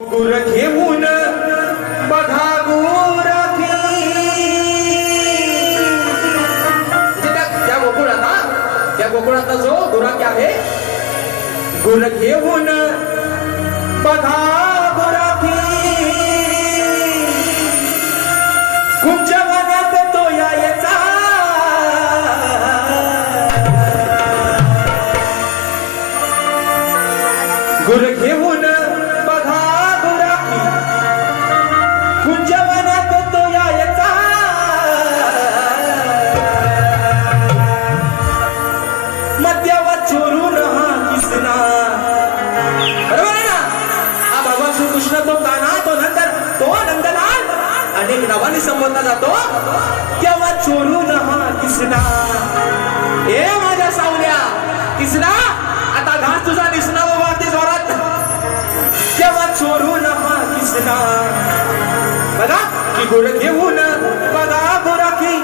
गुर घेऊन बघा गोरखी त्या गोकुळातला जो गुराखी आहे गुर घेऊन बघा गोरखी कुंजवनात तो यायचा गुर घेऊन बघा गोरखी कुंजवनात तो यायचा मध्यावा चोरून हा किसना बरोबर आहे ना हा भगवान श्रीकृष्ण तो कान्हा तो नंदलाल अनेक नावाने संबोधला जातो तेव्हा चोरून हा किसना ए माझ्या सावल्या किसना आता घास तुझा दिसना बाबा ते जोरात तेव्हा चोरून हा किसना बघा की गुर घेऊन बघा गोरखी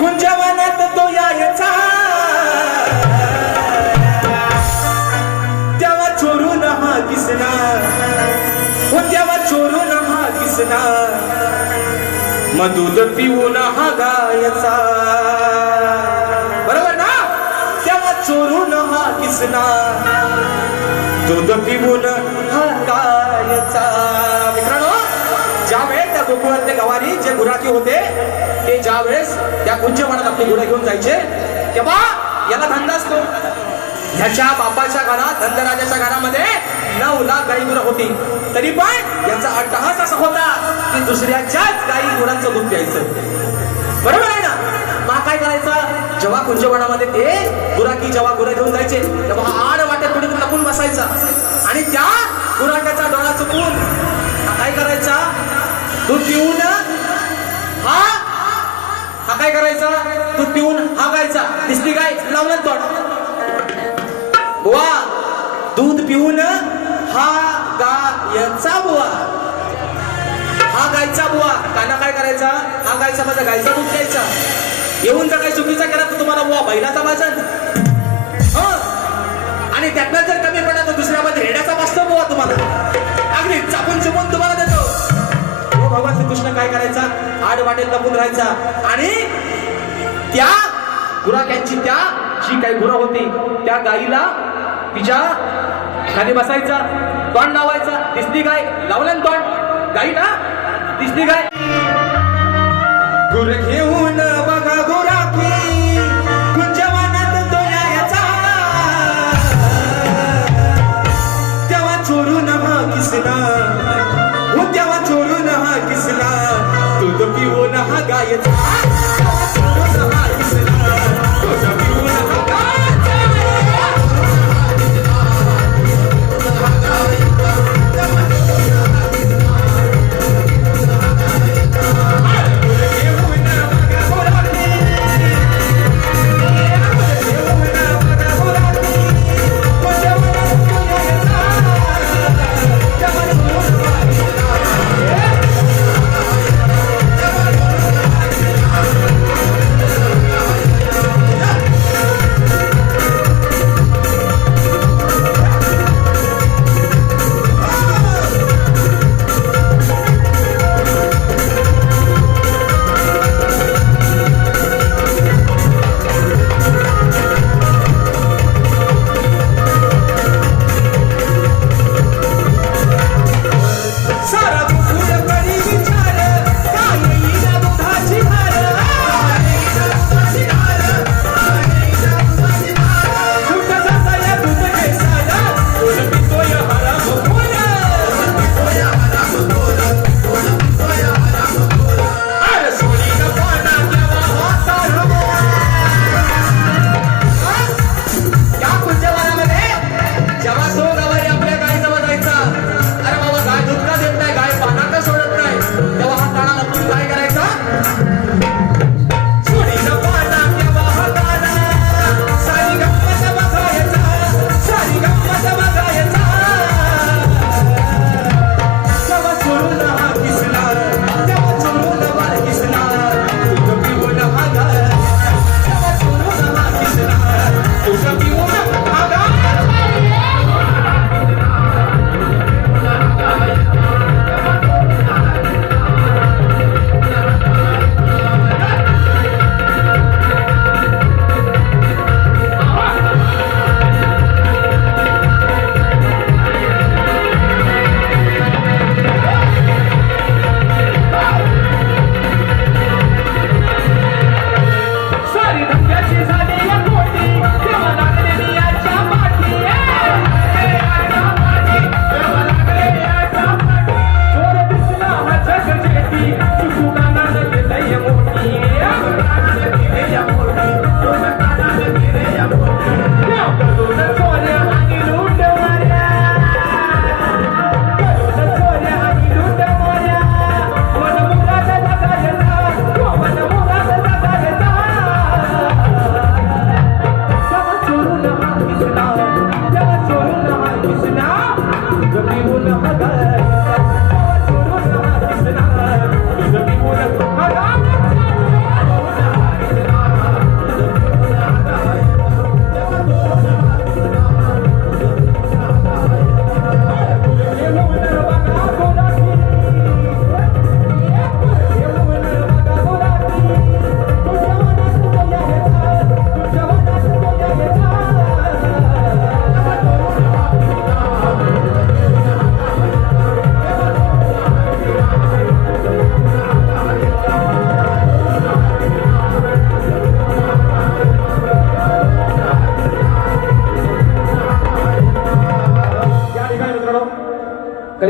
कुंजवनात तो यायचा तेव्हा चोरून हा किसना हो तेव्हा चोरून हा किसना मग दूध पिऊन हा गायचा बरोबर ना तेव्हा चोरून हा किसना दूध पिऊन हा गायचा मित्रांनो ज्यावेळेस त्या गोकुळातले गवारी जे गुराखी होते ते ज्यावेळेस त्या कुंजवनात आपली गुरं घेऊन जायचे तेव्हा याला धंदा असतो ह्याच्या बापाच्या घरात धनराजाच्या घरामध्ये 9 लाख गाई गुरं होती तरी पण याचा अट्टहास असा होता की दुसऱ्याच्याच गाई गुरांचं दूध प्यायचं बरोबर आहे ना मग काय करायचं जेव्हा कुंजवनामध्ये ते गुराखी जेव्हा गुरं घेऊन जायचे तेव्हा आड वाटेत कुठे लपून बसायचा आणि त्या गुराख्याचा डोळा चुकून काय करायचा दूध पिऊन हा काय करायचा दूध पिऊन हा गायचा दिसली गाय लावलं तोड बुवा दूध पिऊन हा गायचा बुवा हा गायचा बुवा काना काय करायचा हा गायचा माझा गायचा दूध प्यायचा येऊन जर काही चुकीचा केला तर तुम्हाला बुवा बैलाचा वाजन आणि त्यातनं जर कमी पडला तर दुसऱ्यामध्ये रेड्याचा वाचतो बुवा तुम्हाला अगदी चापून चुपून तुम्हाला देतो भगवान श्रीकृष्ण काय करायचा आड वाटेत लपून राहायचा आणि त्या गुराख्यांची त्या जी काही गुरं होती त्या गाईला तिच्या खाली बसायचा तोंड लावायचा दिसली गाय लावलं तोंड गाई ना दिसली गाय गुर घेऊन बघा गोराखी कुंजवनात तो यायचा तेव्हा चोरून हा किसना हो तेव्हा चोरून हा किसना दूध पिऊन हा गायचा चोरून हा किसना दूध पिऊन हा गायचा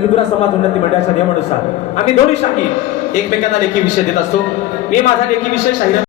गडकिपुरा समाज उन्नती मंडळाच्या नियमानुसार आम्ही दोन्ही शाखी एकमेकांना लेखी विषय देत असतो. मी माझा लेखी विषय शाहीर